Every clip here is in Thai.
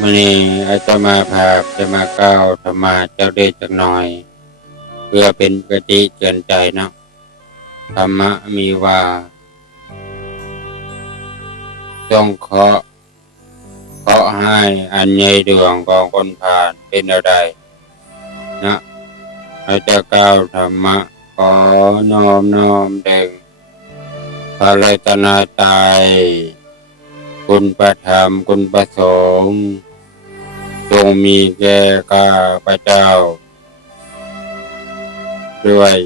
มื่อนี้อาตมาภาพจะมากล่าวธรรมะเจ้าเดชจักหน่อย เพื่อเป็นกติเตือนใจเนาะธรรมะมีว่าจงเคาะเคาะให้อันใหญ่ดวงกองคนผ่านเป็นอะไรนะอาจะกล่าวธรรมะขอน้อมน้อมเด่งพระรัตนตรัย คุณประธรรมคุณประสงค์จงมีแก่ข้าพระเจ้า ด้วย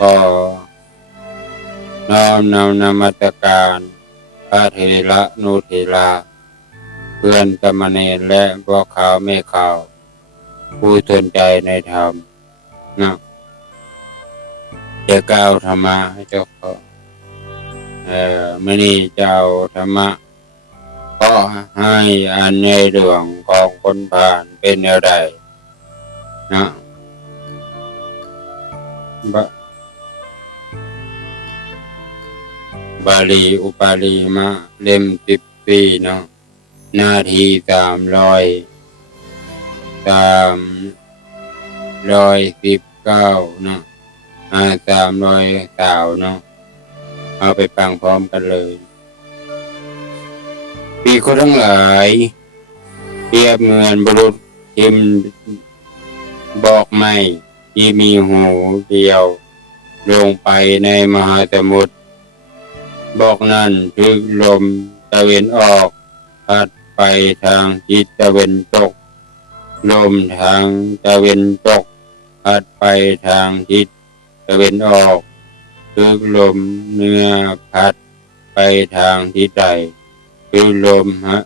ก็น้อมนำนมัสการพระเทระนุเทระเพื่อนตมเนรและพวกเขาวไม่ข่าว ผู้สนใจในธรรมนะจะกล่าวธรรมะให้เจ้าขอ เอ่อมื่อนี้เจ้าธรรมะก็ให้อันในดวงของคนผ่านเป็นแนวใดนะบะบาลีอุปาลีมะเล่มสิบปีเนาะนาทีสามร้อยสามร้อยสิบเก้าเนาะอ่าสามร้อยสาวเนาะ เอาไปฟังพร้อมกันเลยปีคนทั้งหลาย เปรียบเหมือนบุรุษทิมบอกไม่ที่มีหูเดียว ลงไปในมหาสมุทรบอกนั้นถึกลมตะเวนออกพัดไปทางทิศตะเวนตก ลมทางตะเวนตกพัดไปทางทิศตะเวนออก คือลมเนื้อพัดไปทางทิศใด คือลมฮะ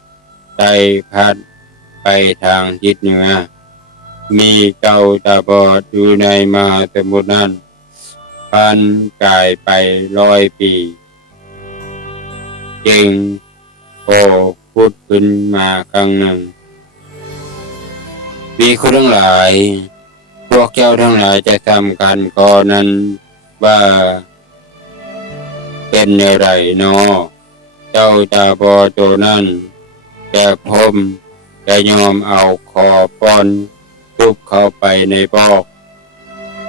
ใดพัดไปทางทิศเหนือ มีเกาตาบอดอยู่ในมหาสมุทรนั้นพันกายไปร้อยปีจึงโผล่พุดขึ้นมาครั้งหนึ่งมีคนทั้งหลาย พวกเจ้าทั้งหลายจะทำกันก่อนนั้นว่า เป็นอะไรเนอ เจ้าตาบอตัวนั้นจะพมจะยอมเอาคอป้อนทุบเข้าไปในปอก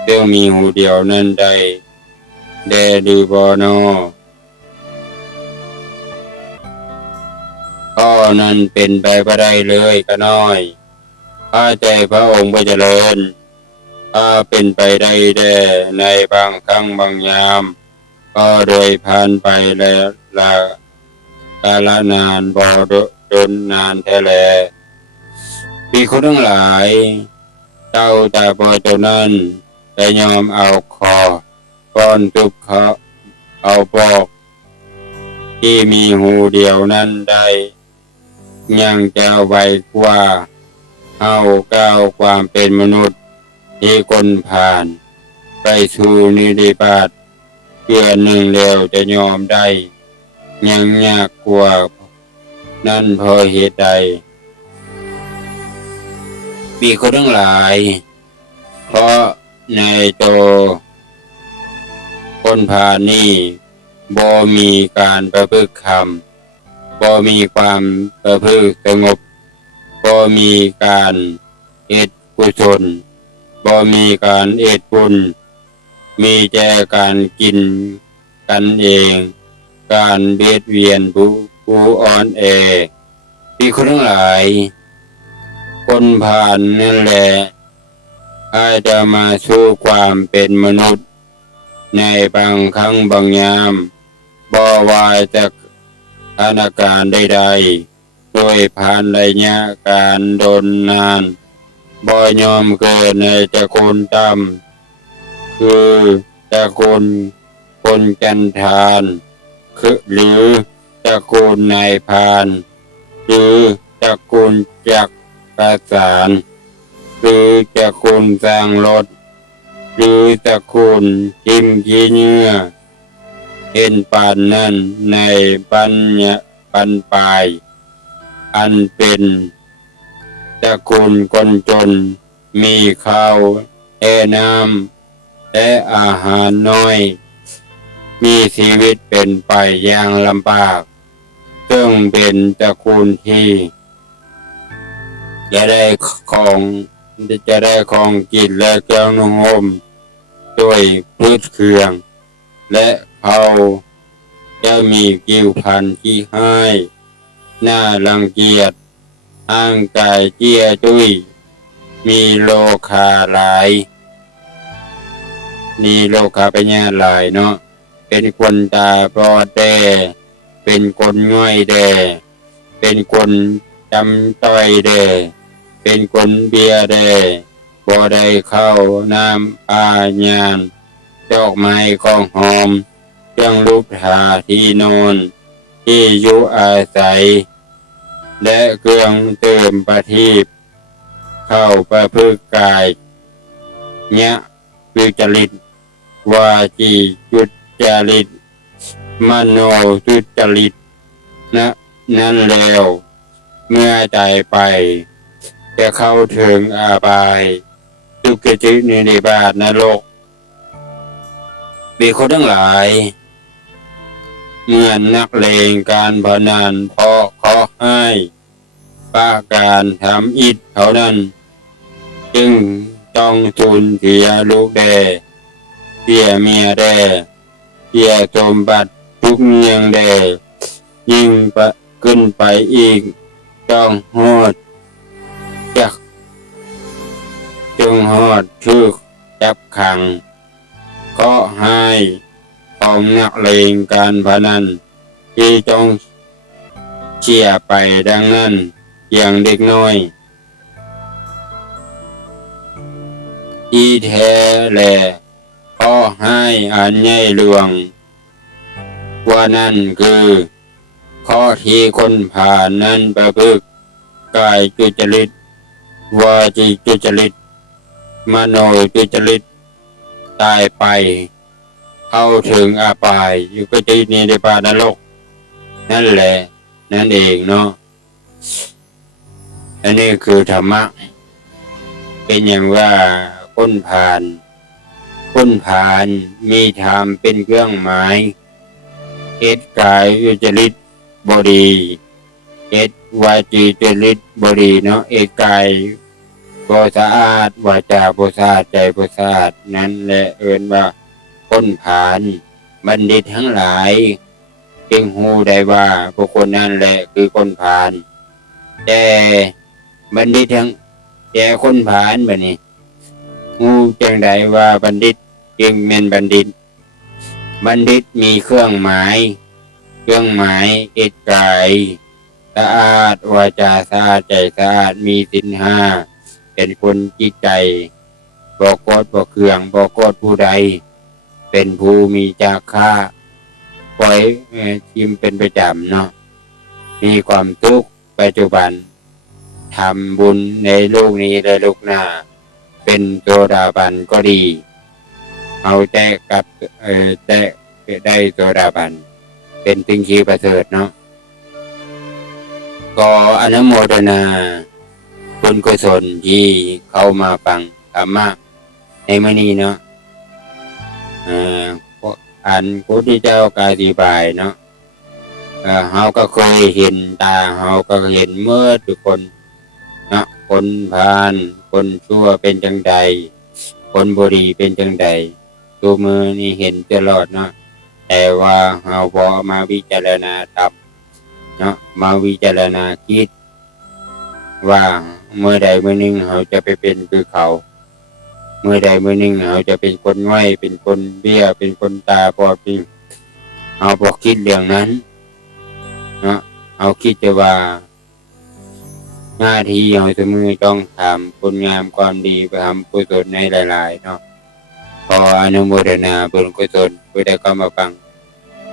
ซึ่งมีหูเดียวนั้นใดแดดีบอนอข้อนั้นเป็นไปบ่ได้เลยก็น้อยข้าใจพระองค์ไปเจริญถ้าเป็นไปได้แด่ในบางครั้งบางยาม ก็โดยผ่านไปแล้วลากาลนานบอดนนานแท้แลมีคนทั้งหลายเจ้าตาบอตัวนั้นได้ยอมเอาคอป้อนทุบเขาเอาปอกที่มีหูเดียวนั้นได้ยังจะไวกว่าเอาก้าวความเป็นมนุษย์ที่คนผ่าน ไปสู่นิริบาต เพื่อหนึ่งเร็วจะยอมได้ ยังยากกว่า นั่นเพราะเหตุใด มีคนทั้งหลาย เพราะในโต คนพานี่บ่มีการประพฤติคำบ่มีความประพฤติสงบบ่มีการเอ็ดกุศลบ่มีการเอ็ดบุญ มีแต่การกินกันเอง การเบียดเวียนผู้ผู้อ่อนแอที่คนทั้งหลาย คนผ่านนั่นแหละอาจจะมาสู่ความเป็นมนุษย์ ในบางครั้งบางยามบ่ว่าจะสถานการณ์ใดๆโดยผ่านระยะการโดนนานบ่ยอมเกิดในตระกูลต่ำ คือตระกูลคนจันทาน คือหรือตระกูลนายพาน หรือตระกูลจักรประสานหรือตระกูลสร้างรถ หรือตระกูลจิมกีเนื้อเห็นปานนั้นในปัญญาปันปลาย อันเป็นตระกูลคนจนมีข้าวแอ่น้ำ และอาหารน้อย มีชีวิตเป็นไปอย่างลำบาก ซึ่งเป็นตระกูลที่ จะได้ของจะได้ของกินและเครื่องนุ่งห่มด้วยพืชเครื่อง และเขาจะมีกิวพันธุ์ที่ให้หน่ารังเกียจร่างกายเจียจุยมีโลคาหลาย มีโลคาปัญญาหลายเนาะเป็นคนตาบอดแดเป็นคนง่อยแดเป็นคนจำต้อยแดเป็นคนเบียร์แดบ่ได้เข้าน้ำอาญานดอกไม้ของหอมเครื่องรูปทาที่นอนที่อยู่อาศัย และเครื่องเติมประทีปเข้าประพฤกกาย เนี่ยวิจริต วาจีจุจริต มโนจุจริตนะนั่นแล้ว เมื่อใจไป จะเข้าถึงอาบายทุกจินินิบาตนรก มีคนทั้งหลาย เมื่อนักเลงการพนันเพราะขอให้ป้าการทำอิฐเขานั้น จึงต้องสูญเสียลูกแด เสียเมียแดเสียสมบัติทุกเมียงแดยิ่งไปขึ้นไปอีก ต้องโหดจักจงโหดชื่อจับขัง ก็ให้ของนักเลงการพนัน ที่จงเชียไปดังนั้น อย่างเด็กน้อย อีแท้แล ก็ให้อันใหญ่หลวง ว่านั่นคือ ข้อที่คนผ่านนั้นประพฤกกายจุจริตวาจีจุจริตมโนจุจริตตายไป เข้าถึงอาปายอยู่ก็จะนีในป่านรก นั่นแหละ นั่นเองเนาะอันนี้คือธรรมะ เป็นอย่างว่าคนผ่าน ค้นผ่านมีธรรมเป็นเครื่องหมายเอ็ดกายวิจริตบดีเอ็ดวาจีจริตบดีเนาะเอ็ดกายบสะอาดวาจาบสะอาดใจบสะอาดนั้นแหละเอินว่าค้นผ่านบัณฑิตทั้งหลายจึงหูได้ว่าบุคคลนั้นแหละคือคนผ่าน แต่บัณฑิตทั้งแต่คนผ่านแบบนี้ งูจังใดว่าบัณฑิตจึงเป็นบัณฑิต บัณฑิตมีเครื่องหมาย เครื่องหมายเอกกายสะอาดวาจาสะอาดใจสะอาดมีสินห้าเป็นคนจิตใจบอกกดบอกเครื่องบอกกดผู้ใด เป็นผู้มีจาค่าปล่อยทิมเป็นประจำเนาะมีความทุกข์ปัจจุบันทำบุญในโลกนี้และโลกหน้า เป็นโซดาบันก็ดี เอาแต่กับเออแต่ได้โซดาบัน เป็นติงคีประเสริฐเนาะก็อนุโมทนาบุญกุศลที่เข้ามาฟังธรรมะในมื้อนี้เนาะอ่ออันพุทธเจ้ากอธิบายเนาะเฮาก็เคยเห็นตาเฮาก็เห็นเมื่อทุกคน คนพาลคนชั่วเป็นจังใด คนบุรีเป็นจังใดตัวมือนี่เห็นตลอดเนาะแต่ว่าเฮาบ่มาวิจารณาธรรมเนาะมาวิจารณาคิด ว่าเมื่อใดเมื่อหนึงเราจะไปเป็นคือเขา เมื่อใดเมื่อหนึงเราจะเป็นคนง่อยเป็นคนเบี้ยเป็นคนตาบอดเป็นเอาบอกคิดเรื่องนั้นเนาะเอาคิดจะว่า หน้าที่เอาสมือต้องทำคุณงามความดีไปทำกุศลในหลาย ๆ เนาะขออนุโมทนาบุญกุศลผู้ได้เข้ามาฟัง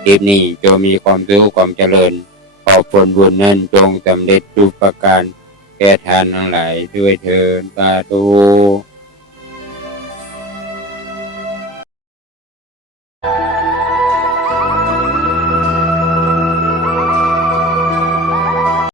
คลิปนี้จงมีความสุขความเจริญ ขอบผลบุญนั้นจงสำเร็จทุกประการแก่ทานทั้งหลายด้วยเถิดสาธุ